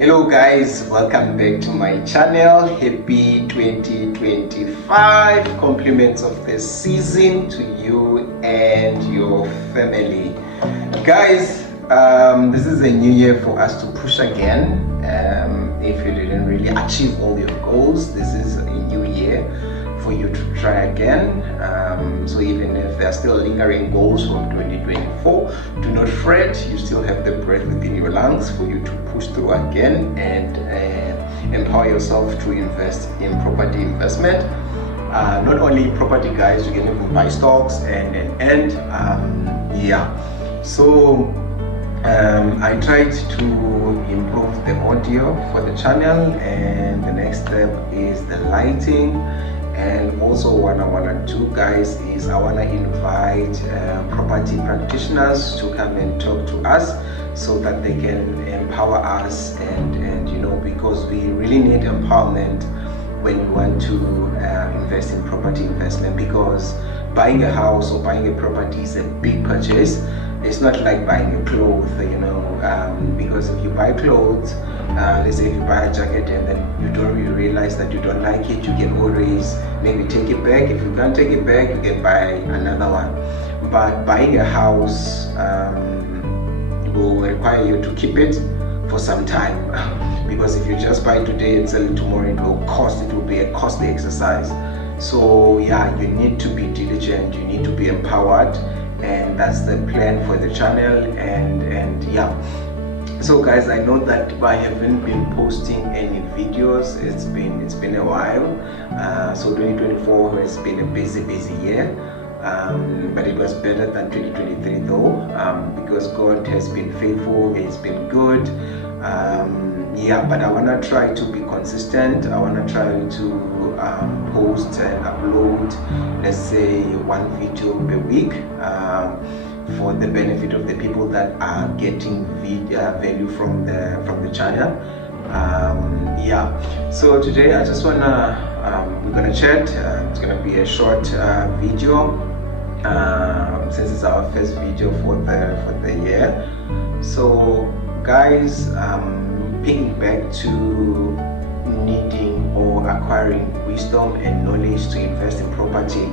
Hello guys, welcome back to my channel. Happy 2025. Compliments of the season to you and your family. Guys, this is a new year for us to push again. If you didn't really achieve all your goals, this is a new year for you to try again. So even if there are still lingering goals from 2024, do not fret. You still have the breath within your lungs for you to push through again and empower yourself to invest in property investment. Not only property, guys, you can even buy stocks and so I tried to improve the audio for the channel, and the next step is the lighting. And also what I want to do, guys, is I want to invite property practitioners to come and talk to us so that they can empower us and you know, because we really need empowerment when we want to invest in property investment, because buying a house or buying a property is a big purchase. It's not like buying a clothes, you know, because if you buy clothes, let's say if you buy a jacket and then you realize that you don't like it, you can always maybe take it back. If you can't take it back, you can buy another one. But buying a house will require you to keep it for some time, because if you just buy today and sell it tomorrow, it will be a costly exercise. So yeah, you need to be diligent, you need to be empowered, and that's the plan for the channel. And yeah, so guys, I know that I haven't been posting any videos. It's been a while. So 2024 has been a busy year, but it was better than 2023 though, because God has been faithful, He's been good. But I want to try to be consistent. I want to try to post and upload, let's say, one video per week, for the benefit of the people that are getting value from the channel. So today I just wanna we're gonna chat. It's gonna be a short video, since it's our first video for the year. So guys, picking back to needing or acquiring wisdom and knowledge to invest in property,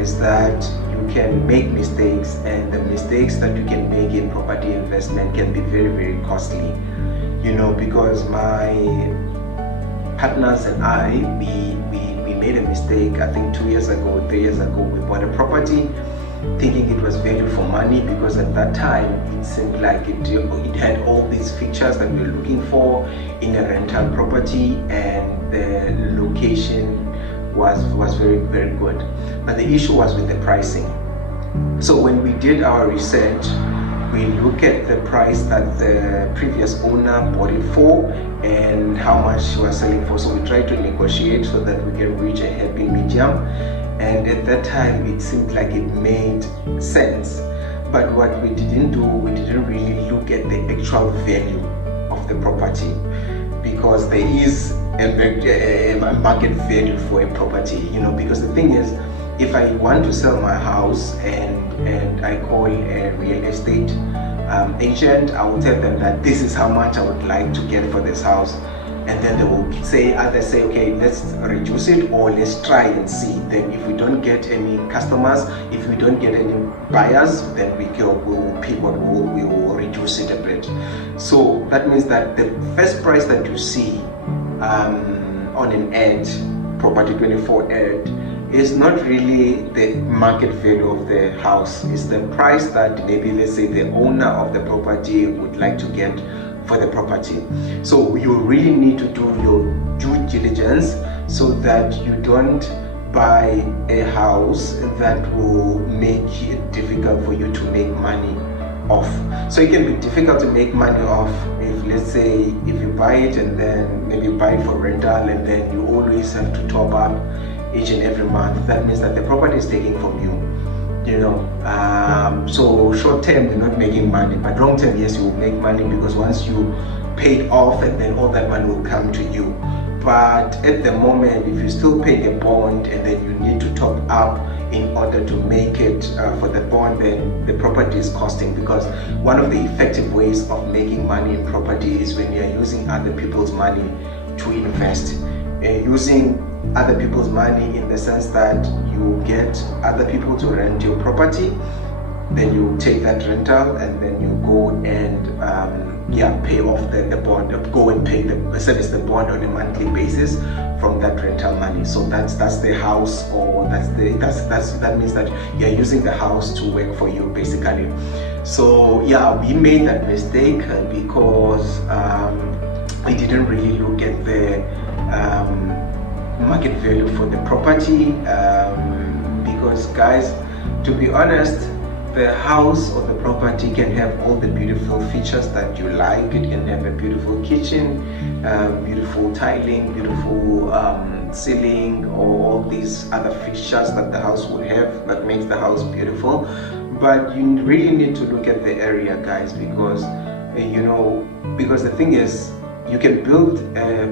is that you can make mistakes, and the mistakes that you can make in property investment can be very costly, you know, because my partners and I, we made a mistake. I think 3 years ago we bought a property thinking it was value for money, because at that time it seemed like it had all these features that we were looking for in a rental property, and the location was very good, but the issue was with the pricing. So when we did our research, we look at the price that the previous owner bought it for and how much she was selling for. So we tried to negotiate so that we can reach a happy medium, and at that time it seemed like it made sense. But what we didn't do, we didn't really look at the actual value of the property, because there is a market value for a property, you know, because the thing is, if I want to sell my house and I call a real estate agent, I will tell them that this is how much I would like to get for this house, and then they will either say okay, let's reduce it, or let's try and see. Then if we don't get any customers, if we don't get any buyers, then we will pivot, we will reduce it a bit. So that means that the first price that you see on an ad, Property 24 ad, is not really the market value of the house. It's the price that maybe, let's say, the owner of the property would like to get for the property. So you really need to do your due diligence so that you don't buy a house that will make it difficult for you to make money off. So it can be difficult to make money off if, let's say, if you buy it and then maybe buy it for rental, and then you always have to top up each and every month. That means that the property is taking from you, you know. So short term you're not making money, but long term, yes, you will make money, because once you pay it off, and then all that money will come to you. But at the moment, if you still pay a bond and then you need to top up in order to make it for the bond than the property is costing. Because one of the effective ways of making money in property is when you're using other people's money to invest. Using other people's money in the sense that you get other people to rent your property, then you take that rental and then you go and pay off the bond, go and pay the service the bond on a monthly basis from that rental money. So that's the house, or that means that you're using the house to work for you basically. So yeah, we made that mistake because we didn't really look at the market value for the property, because guys, to be honest, the house or the property can have all the beautiful features that you like. It can have a beautiful kitchen, beautiful tiling, beautiful ceiling, or all these other fixtures that the house would have that makes the house beautiful. But you really need to look at the area, guys, because because the thing is, you can build a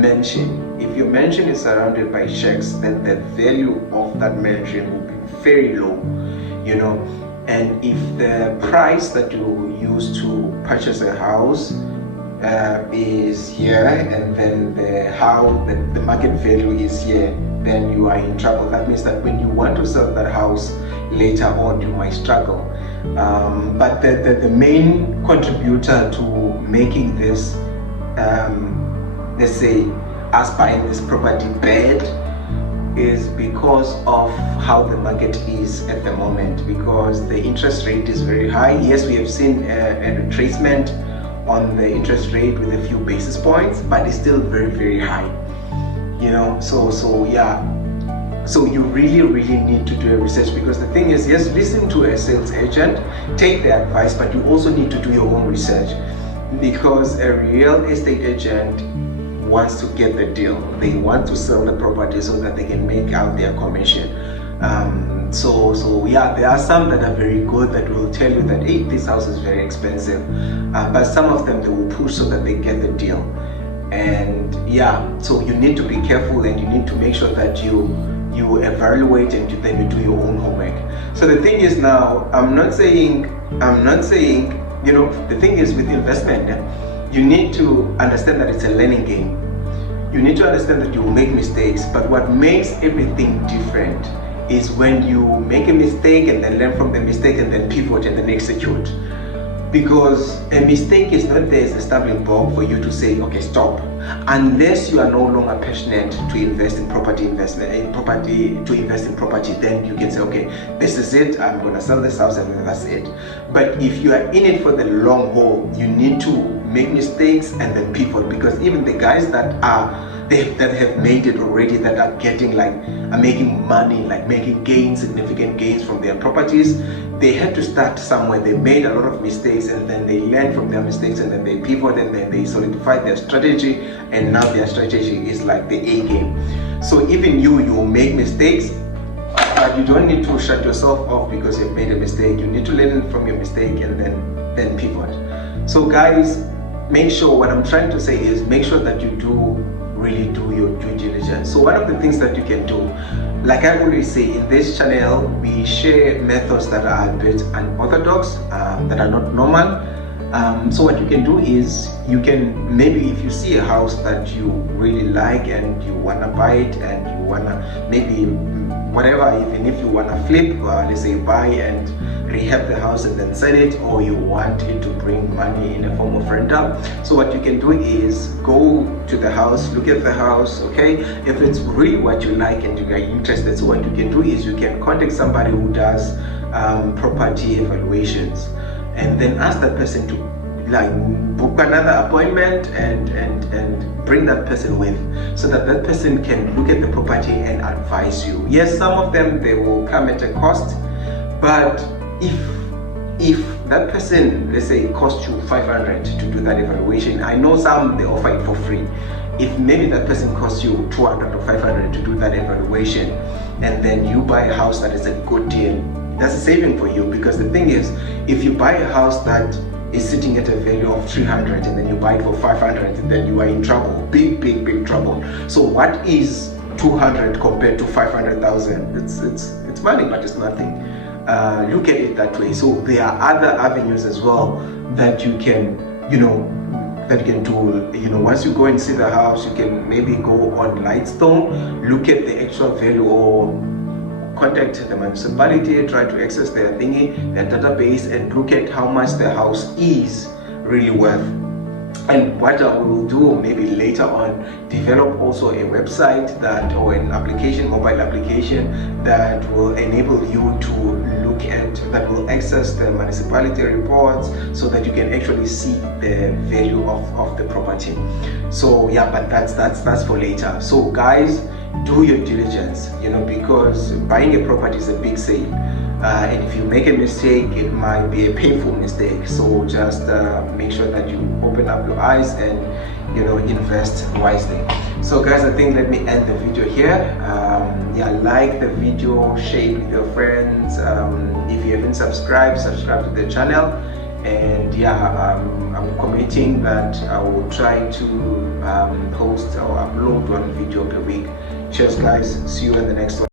mansion. If your mansion is surrounded by shacks, then the value of that mansion will be very low, and if the price that you use to purchase a house is here, and then the market value is here, then you are in trouble. That means that when you want to sell that house later on, you might struggle. But the main contributor to making this, let's say, us buying this property bad, is because of how the market is at the moment, because the interest rate is very high. Yes, we have seen a retracement on the interest rate with a few basis points, but it's still very, very high, so you really need to do a research. Because the thing is, yes, listen to a sales agent, take their advice, but you also need to do your own research, because a real estate agent wants to get the deal. They want to sell the property so that they can make out their commission. There are some that are very good that will tell you that, hey, this house is very expensive, but some of them, they will push so that they get the deal. And so you need to be careful, and you need to make sure that you evaluate, and then you do your own homework. So the thing is, now I'm not saying the thing is, with investment, you need to understand that it's a learning game. You need to understand that you will make mistakes, but what makes everything different is when you make a mistake and then learn from the mistake and then pivot and then execute. Because a mistake is not there as a stumbling block for you to say, okay, stop. Unless you are no longer passionate to invest in property, then you can say, okay, this is it, I'm going to sell this house and then that's it. But if you are in it for the long haul, you need to make mistakes and then pivot. Because even the guys that have made it already, that are making money, like making significant gains from their properties, they had to start somewhere. They made a lot of mistakes, and then they learned from their mistakes, and then they pivot, and then they solidified their strategy, and now their strategy is like the A game. So even you will make mistakes, but you don't need to shut yourself off because you've made a mistake. You need to learn from your mistake and then pivot. So guys, make sure, what I'm trying to say is, make sure that you really do your due diligence. So one of the things that you can do, like I always say, in this channel, we share methods that are a bit unorthodox, that are not normal. So what you can do is, you can, maybe if you see a house that you really like and you want to buy it, and you want to maybe whatever, even if you want to flip, let's say buy and rehab the house and then sell it, or you want it to bring money in a form of rental. So what you can do is go to the house, look at the house, okay? If it's really what you like and you are interested, so what you can do is, you can contact somebody who does property evaluations, and then ask that person to book another appointment and bring that person with, so that that person can look at the property and advise you. Yes, some of them, they will come at a cost, but if that person, let's say, costs you 500 to do that evaluation, I know some, they offer it for free. If maybe that person costs you 200 or 500 to do that evaluation, and then you buy a house that is a good deal, that's a saving for you. Because the thing is, if you buy a house that is sitting at a value of 300 and then you buy it for 500, then you are in trouble, big trouble. So what is 200 compared to 500,000? it's money, but it's nothing. Look at it that way. So there are other avenues as well that you can, that you can do. Once you go and see the house, you can maybe go on Lightstone, look at the actual value, or contact the municipality, try to access their their database, and look at how much the house is really worth. And what I will do maybe later on, develop also a website or an application, mobile application, that will enable you to look at, that will access the municipality reports, so that you can actually see the value of the property. So yeah, but that's for later. So guys, do your diligence, because buying a property is a big sale. And if you make a mistake, it might be a painful mistake. So just make sure that you open up your eyes and invest wisely. So guys, I think let me end the video here. Like the video, share it with your friends. If you haven't subscribed to the channel. And I'm committing that I will try to post or upload one video per week. Cheers guys, see you in the next one.